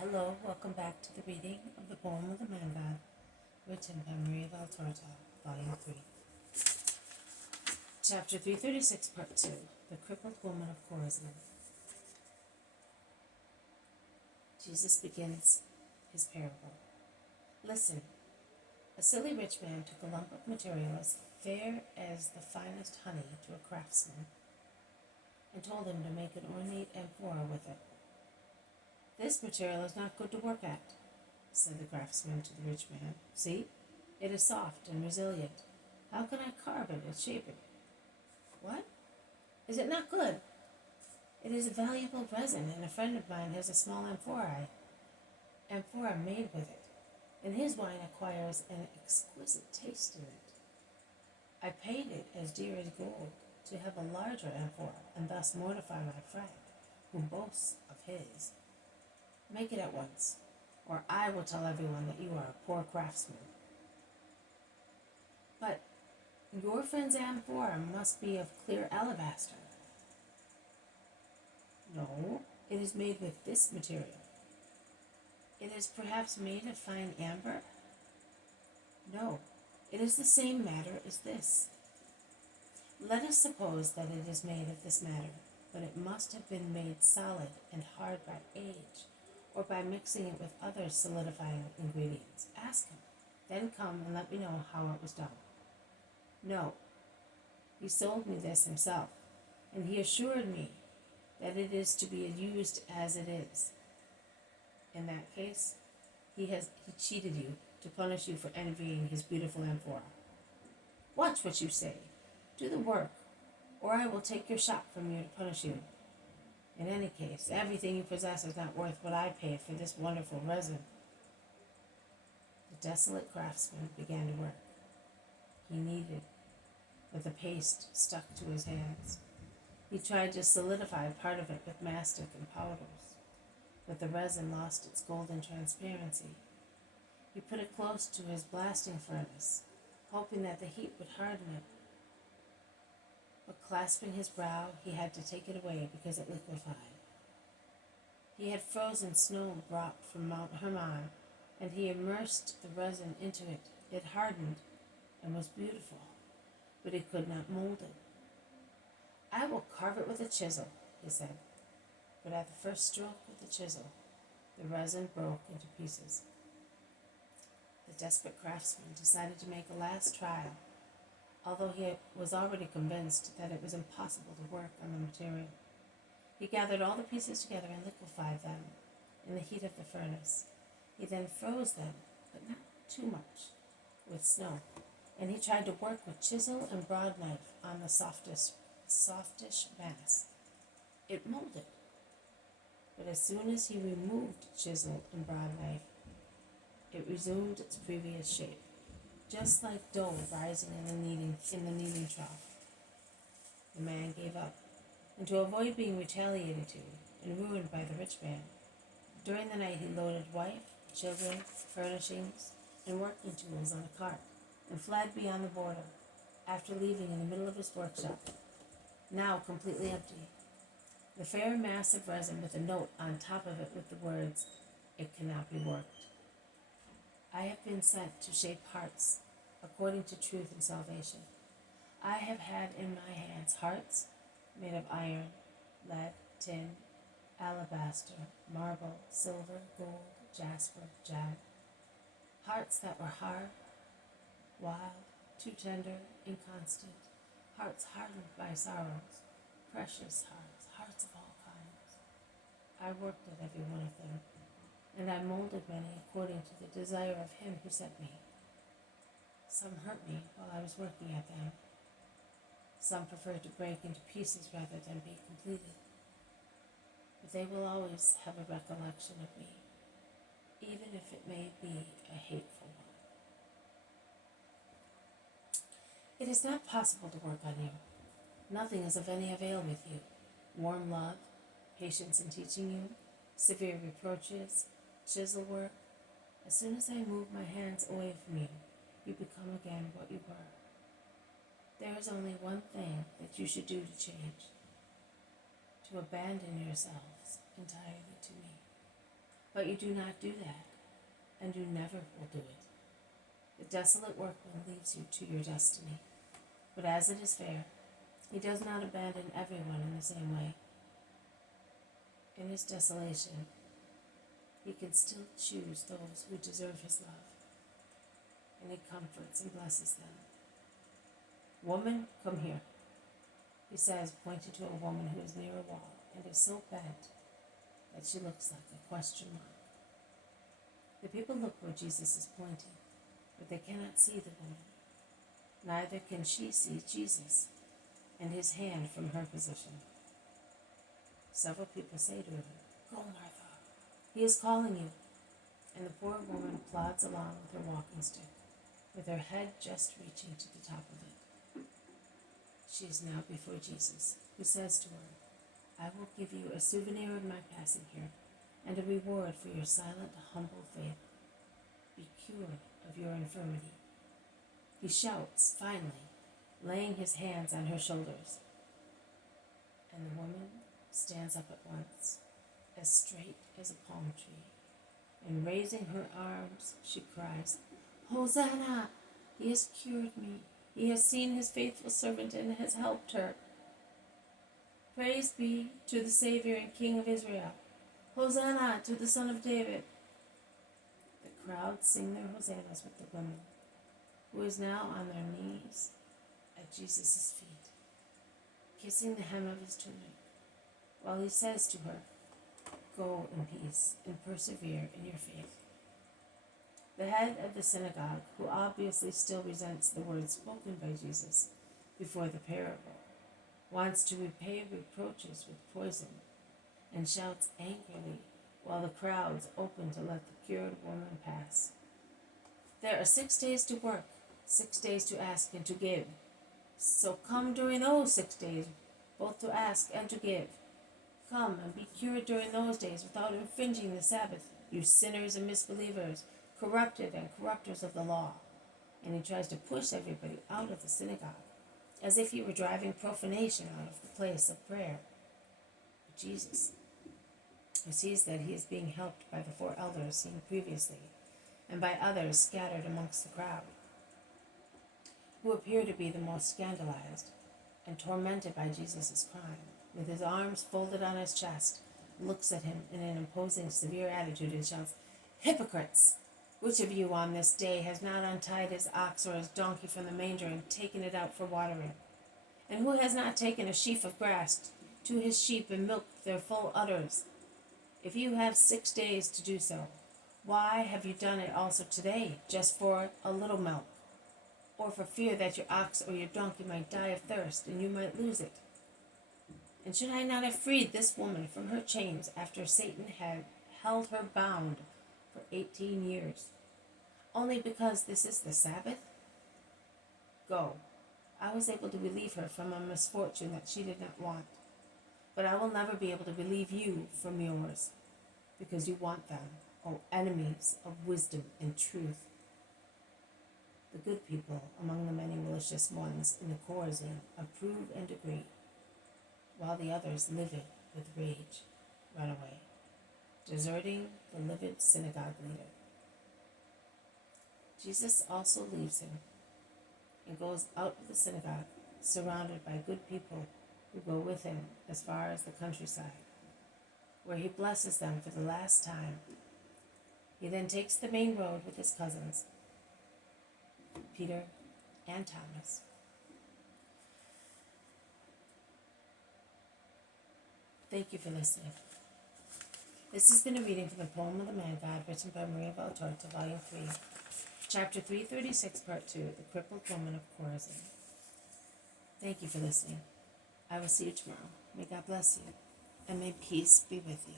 Hello, welcome back to the reading of the poem of the Man God, written by Maria Valtorta, Volume 3. Chapter 336, Part 2, The Crippled Woman of Korazim. Jesus begins his parable. Listen, a silly rich man took a lump of material as fair as the finest honey to a craftsman, and told him to make an ornate amphora with it. This material is not good to work at, said the craftsman to the rich man. See, it is soft and resilient. How can I carve it and shape it? What? Is it not good? It is a valuable resin, and a friend of mine has a small amphora made with it, and his wine acquires an exquisite taste in it. I paid it as dear as gold to have a larger amphora, and thus mortify my friend, who boasts of his. Make it at once, or I will tell everyone that you are a poor craftsman. But your friend's amphora must be of clear alabaster. No, it is made with this material. It is perhaps made of fine amber? No, it is the same matter as this. Let us suppose that it is made of this matter, but it must have been made solid and hard by age, or by mixing it with other solidifying ingredients. Ask him, then come and let me know how it was done. No, he sold me this himself, and he assured me that it is to be used as it is. In that case, he cheated you to punish you for envying his beautiful amphora. Watch what you say. Do the work, or I will take your shop from you to punish you. In any case, everything you possess is not worth what I paid for this wonderful resin. The desolate craftsman began to work. He kneaded, but the paste stuck to his hands. He tried to solidify part of it with mastic and powders, but the resin lost its golden transparency. He put it close to his blasting furnace, hoping that the heat would harden it. But clasping his brow, he had to take it away because it liquefied. He had frozen snow brought from Mount Hermon, and he immersed the resin into it. It hardened and was beautiful, but he could not mold it. I will carve it with a chisel, he said. But at the first stroke with the chisel, the resin broke into pieces. The desperate craftsman decided to make a last trial, although he was already convinced that it was impossible to work on the material. He gathered all the pieces together and liquefied them in the heat of the furnace. He then froze them, but not too much, with snow, and he tried to work with chisel and broad knife on the softish mass. It molded, but as soon as he removed chisel and broad knife, it resumed its previous shape, just like dough rising in the kneading trough. The man gave up, and to avoid being retaliated to and ruined by the rich man, during the night he loaded wife, children, furnishings, and working tools on a cart, and fled beyond the border, after leaving in the middle of his workshop, now completely empty, the fair mass of resin with a note on top of it with the words, "It cannot be worked." I have been sent to shape hearts according to truth and salvation. I have had in my hands hearts made of iron, lead, tin, alabaster, marble, silver, gold, jasper, jade. Hearts that were hard, wild, too tender, inconstant. Hearts hardened by sorrows, precious hearts, hearts of all kinds. I worked at every one of them, and I molded many according to the desire of him who sent me. Some hurt me while I was working at them. Some preferred to break into pieces rather than be completed. But they will always have a recollection of me, even if it may be a hateful one. It is not possible to work on you. Nothing is of any avail with you. Warm love, patience in teaching you, severe reproaches, chisel work. As soon as I move my hands away from you, you become again what you were. There is only one thing that you should do to change: to abandon yourselves entirely to me. But you do not do that, and you never will do it. The desolate workman leads you to your destiny. But as it is fair, he does not abandon everyone in the same way. In his desolation, he can still choose those who deserve his love, and he comforts and blesses them. Woman, come here, he says, pointing to a woman who is near a wall and is so bent that she looks like a question mark. The people look where Jesus is pointing, but they cannot see the woman. Neither can she see Jesus and his hand from her position. Several people say to her, "Go, Martha, he is calling you." And the poor woman plods along with her walking stick, with her head just reaching to the top of it. She is now before Jesus, who says to her, "I will give you a souvenir of my passing here, and a reward for your silent, humble faith. Be cured of your infirmity." He shouts, finally, laying his hands on her shoulders. And the woman stands up at once, as straight as a palm tree, and raising her arms, she cries, "Hosanna! He has cured me. He has seen his faithful servant and has helped her. Praise be to the Savior and King of Israel. Hosanna to the Son of David." The crowd sing their hosannas with the women, who is now on their knees at Jesus' feet, kissing the hem of his tunic, while he says to her, "Go in peace and persevere in your faith." The head of the synagogue, who obviously still resents the words spoken by Jesus before the parable, wants to repay reproaches with poison, and shouts angrily while the crowds open to let the cured woman pass. "There are 6 days to work, 6 days to ask and to give. So come during those 6 days, both to ask and to give. Come and be cured during those days without infringing the Sabbath, you sinners and misbelievers, corrupted and corrupters of the law." And he tries to push everybody out of the synagogue, as if he were driving profanation out of the place of prayer. But Jesus, who sees that he is being helped by the 4 elders seen previously, and by others scattered amongst the crowd, who appear to be the most scandalized and tormented by Jesus' crime, with his arms folded on his chest, looks at him in an imposing, severe attitude and shouts, "Hypocrites! Which of you on this day has not untied his ox or his donkey from the manger and taken it out for watering? And who has not taken a sheaf of grass to his sheep and milked their full udders? If you have 6 days to do so, why have you done it also today, just for a little milk? Or for fear that your ox or your donkey might die of thirst and you might lose it? And should I not have freed this woman from her chains after Satan had held her bound for 18 years, only because this is the Sabbath? Go. I was able to relieve her from a misfortune that she did not want, but I will never be able to relieve you from yours, because you want them, O enemies of wisdom and truth." The good people among the many malicious ones in the Korazim approve and agree, while the others, livid with rage, run away, deserting the livid synagogue leader. Jesus also leaves him and goes out of the synagogue, surrounded by good people who go with him as far as the countryside, where he blesses them for the last time. He then takes the main road with his cousins, Peter and Thomas. Thank you for listening. This has been a reading from the poem of the Man God, written by Maria Valtorta, Volume 3, Chapter 336, Part 2, The Crippled Woman of Korazim. Thank you for listening. I will see you tomorrow. May God bless you, and may peace be with you.